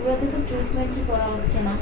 চুলগুলো দেখো ট্রিটমেন্টই করা হচ্ছে না।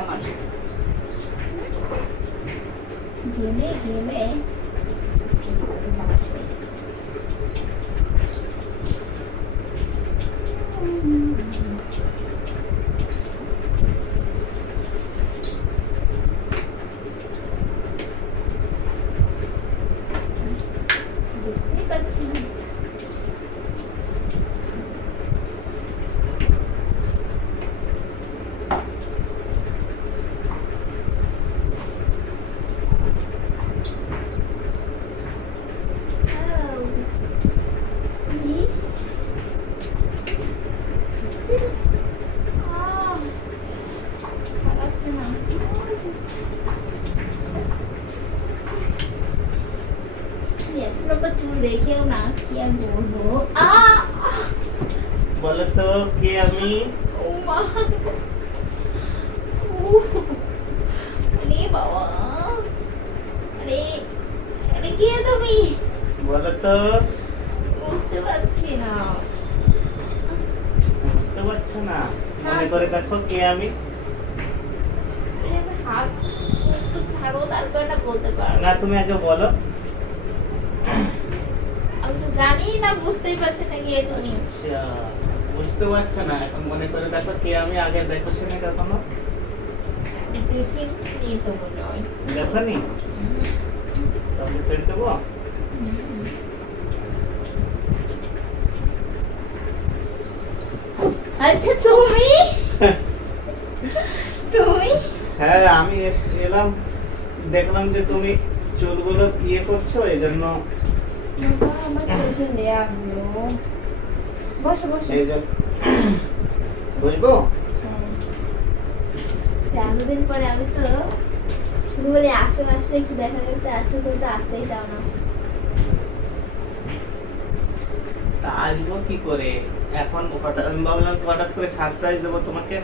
আমার ঘেমে ঘেমে তো? বুঝতে পারছি না। বুঝতে পারছ না? মনে করে দেখো কে আমি। হাত তো ছাড়ো তারপর না বলতে পারো। না তুমি আগে বলো। আমি তো জানি না বুঝতেই পারছি না কে তুমি। আচ্ছা বুঝতে পারছ না। এখন মনে করে দেখো কে আমি আগে দেখো শুনে কখনো দেখিনি তো মনে হয়। দেখো নি? তাহলে ছেড়ে দেবো? হুম। আচ্ছা তুমি? তুমি? হ্যাঁ আমি এলাম দেখলাম যে তুমি চুলগুলো ইয়ে করছ এই জন্য বসো বসো। এই বুঝব এতদিন পরে আমি তো শুধু বলে আসো আসো একটু দেখা করতে আসো তুমি আসতেই চাও না। তা আসব কি করে? এখন হঠাৎ আমি ভাবলাম হঠাৎ করে সারপ্রাইজ দেবো তোমাকে।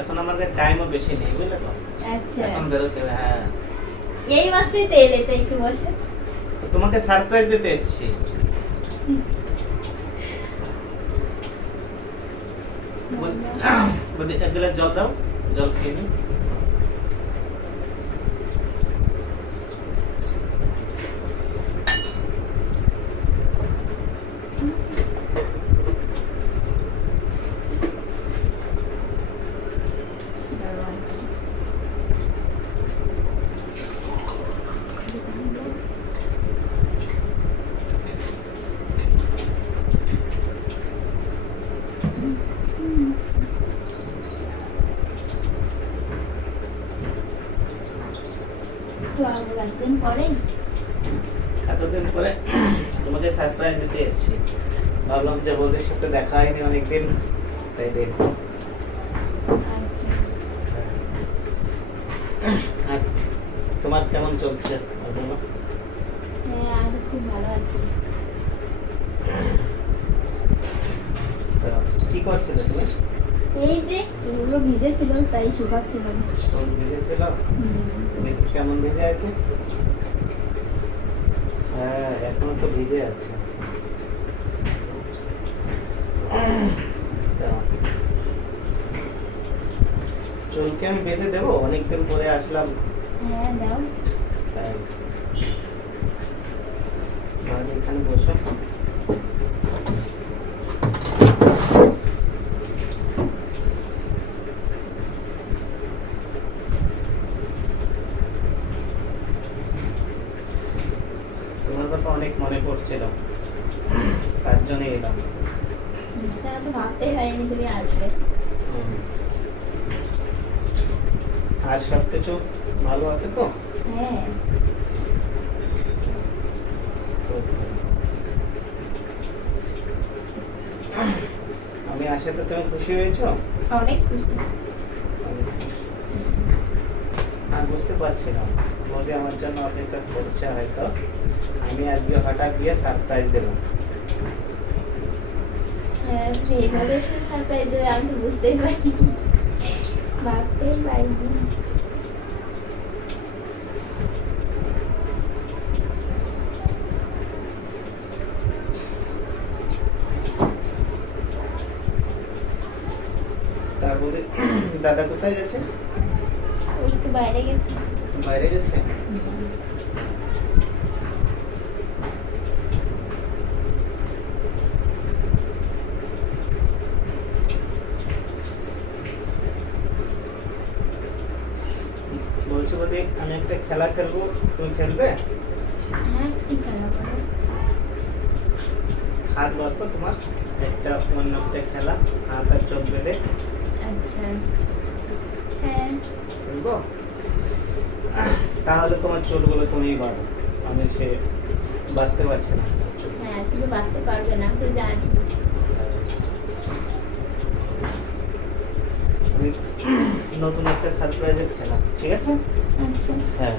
এখন আমাদের টাইমও বেশি নেই বুঝলে তো? আচ্ছা। এখন বেরোতে হবে হ্যাঁ। এই মাত্রই তো এলে তো একটু বসে। তোমাকে সারপ্রাইজ দিতে এসেছি। এক গ্লাস জল দাও জল খেয়ে নি পরে? এতদিন পরে তোমাকে সারপ্রাইজ দিতে এসেছি। ভাবলাম যে বৌদির সাথে দেখা হয়নি অনেকদিন তাই দেখব। আচ্ছা। আর তোমার কেমন চলছে? হ্যাঁ খুব ভালো আছি। কি করছিলে তুমি? এই যে এগুলো ভিজেছিল তাই শুকাচ্ছিলাম চুল ভিজেছিল। দেখি কেমন ভিজে আছে। হ্যাঁ এখনও তো ভিজে আছে। চুলকে আমি বেঁধে দেবো? অনেকদিন পরে আসলাম। হ্যাঁ দাও। তাই। এখানে বসো তোমার কথা অনেক মনে পড়ছিল তার জন্য এলাম আচ্ছা তো ভাবতেই পারিনি তুমি আসবে হুম। আর সব কিছু ভালো আছে তো? হ্যাঁ। আমি আসাতে তুমি খুশি হয়েছো? অনেক খুশি। আর বুঝতে পারছিলাম বৌদি আমার জন্য অপেক্ষা করছে হয়তো। আমি আজকে হঠাৎ গিয়ে সারপ্রাইজ দেবো। হ্যাঁ সারপ্রাইজ দেবে আমি তো বুঝতেই পারিনি। ভাবতেই পারিনি তার বৌদি দাদা কোথায় গেছে? একটু বাইরে গেছি। বাইরে গেছে? বলছি বৌদি আমি একটা খেলা খেলব। তুমি খেলবে? হ্যাঁ কি খেলা হাত বাঁধবো তোমার। একটা অন্য একটা খেলা হাত আর চোখ বেঁধে। আচ্ছা হ্যাঁ তাহলে তোমার চুলগুলো তুমিই বাড়ো। আমি সে বাড়তে পারছি না। হ্যাঁ তুমি বাঁধতে পারবে না আমি তো জানি। আমি নতুন একটা সারপ্রাইজের খেলা ঠিক আছে? আচ্ছা। হ্যাঁ।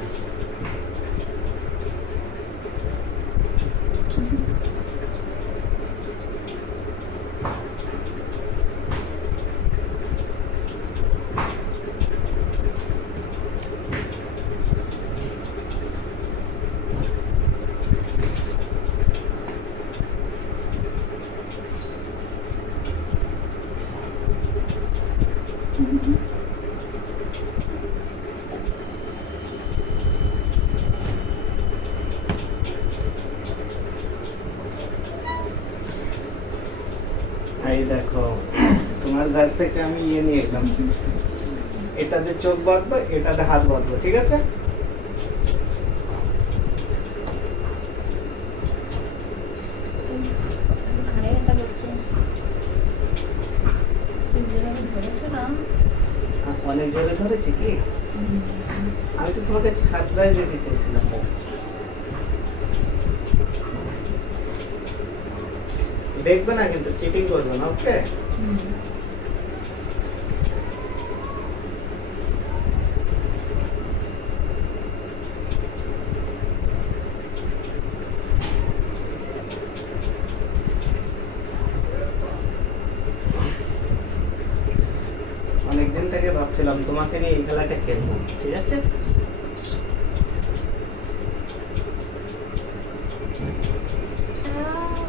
এই দেখো তোমার ঘর থেকে আমি ইয়ে নিয়ে এলাম। এটাতে চোখ বাঁধবো এটাতে হাত বাঁধবো ঠিক আছে? অনেক জোরে ধরেছি কি? আমি তো তোমাকে সারপ্রাইজ যেতে চেয়েছিলাম দেখবে না কিন্তু চিটিং করবে না ওকে অনেকদিন থেকে ভাবছিলাম তোমাকে নিয়ে এই খেলাটা খেলব ঠিক আছে আহ,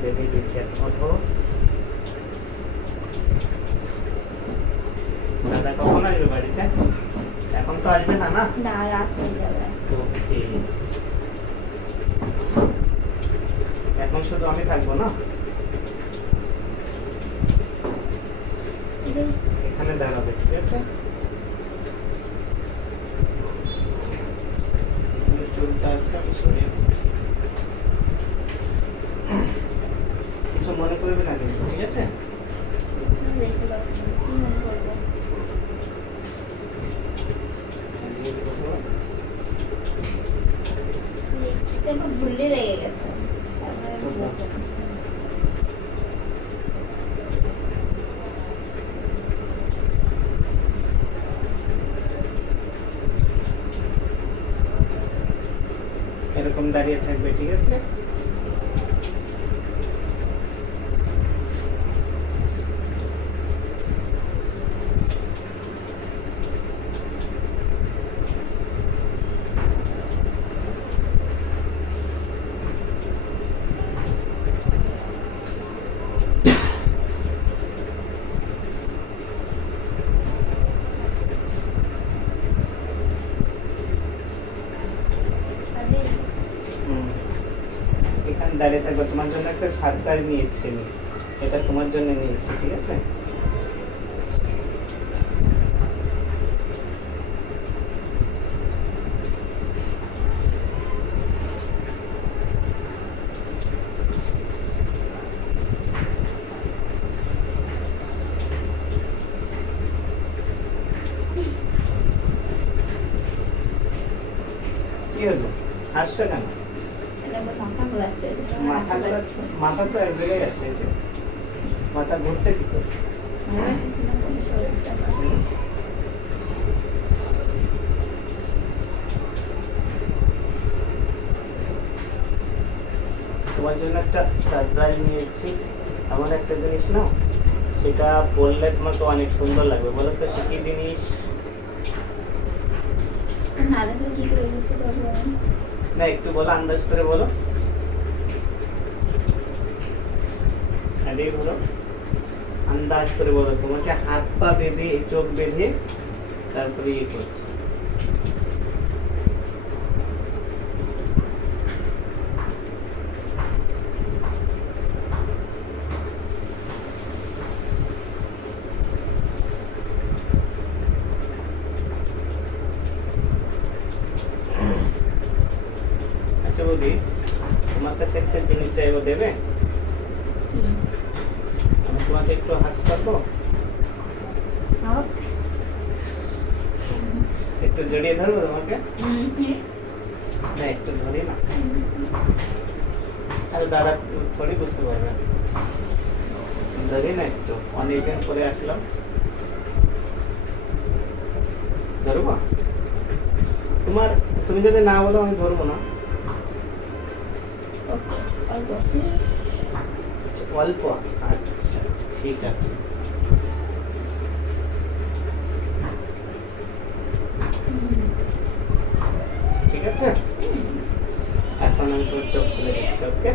বেবি দিচ্ছে ওঠো দাদা কখন আসবে বাড়িতে তো আসবে না না? না রাত হয়ে যাবে। ওকে। এখন শুধু আমি থাকব না? এখানে দাঁড়াবে ঠিক আছে? চুলটা আছে আমি সরিয়ে। কিছু মনে করবে না কিন্তু ঠিক আছে? দেখতে পাচ্ছি না কি মনে করব লিপস্টিকটা একটু ভুলে লেগে গেছে তারপরে আমি বলব। এরকম দাঁড়িয়ে থাকবে ঠিক আছে তাহলে হুম। এখানে দাঁড়িয়ে থাকবে। তোমার জন্য একটা সারপ্রাইজ নিয়েছি আমি। এটা তোমার জন্য নিয়েছি, ঠিক আছে? কি হলো? কেন এটা আমার মাথা ঘোরাচ্ছে এই জন্য আমার মাথা তো এক জায়গায় আছে মাথা ঘুরছে কি করে? তোমার জন্য একটা সারপ্রাইজ নিয়েছি। এমন একটা জিনিস না সেটা বললে তোমাকে অনেক সুন্দর লাগবে। বলো তো সে কি জিনিস? না একটু বলো আন্দাজ করে বলো। আরে বলো আন্দাজ করে বলো, তোমাকে হাত পা বেঁধে, চোখ বেঁধে তারপরে ইয়ে করছে আচ্ছা বৌদি, তোমার কাছে একটা জিনিস চাইব দেবে কি আমি তোমাকে একটু হাত পাবো হোক একটু জড়িয়ে ধরবো তোমাকে না একটু ধরি না আরে দাদা থোড়ি বুঝতে পারবে ধরি না একটু অনেকদিন পরে আসলাম ধরবো তোমার তুমি যদি না বলো আমি ধরবো না অল্প আচ্ছা ঠিক আছে ঠিক আছে? এখন আমি তোর চোখ খুলে দিচ্ছি ওকে?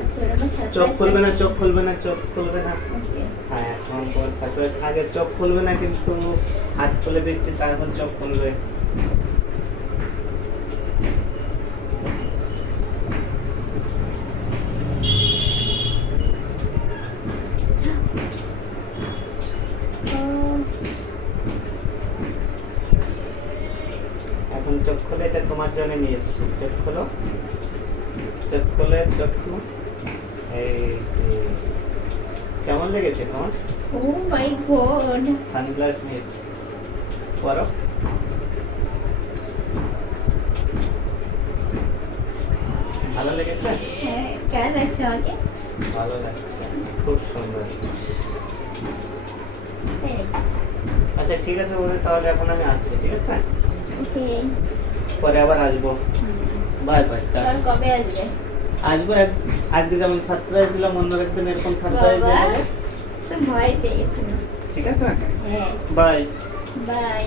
আচ্ছা চোখ খুলবে না চোখ খুলবে না চোখ খুলবে না। হ্যাঁ এখন তোমার সারপ্রাইজ আগে চোখ খুলবে না কিন্তু হাত খুলে দিচ্ছি তারপর চোখ খুলবে ও, এখন চোখ খুলে এটা তোমার জন্য নিয়ে এসেছি। চোখ খোলো। চোখ খুলে চোখ এই কেমন লেগেছে তোমার? ও মাই গড। সানগ্লাস নিয়েছি পরো। ভালো লেগেছে? হ্যাঁ কেমন লাগছে আমাকে? ভালো লাগছে। খুব সুন্দর। তাই আচ্ছা ঠিক আছে বলে তাহলে এখন আমি আসছি ঠিক আছে? ওকে। পরে আবার আসব। বাই বাই কবে আসবে? আসব এক- আজকে যেমন সারপ্রাইজ দিলাম অন্য একদিন এরকম সারপ্রাইজ ভয় পেয়ে ঠিক আছে? হ্যাঁ। বাই। বাই।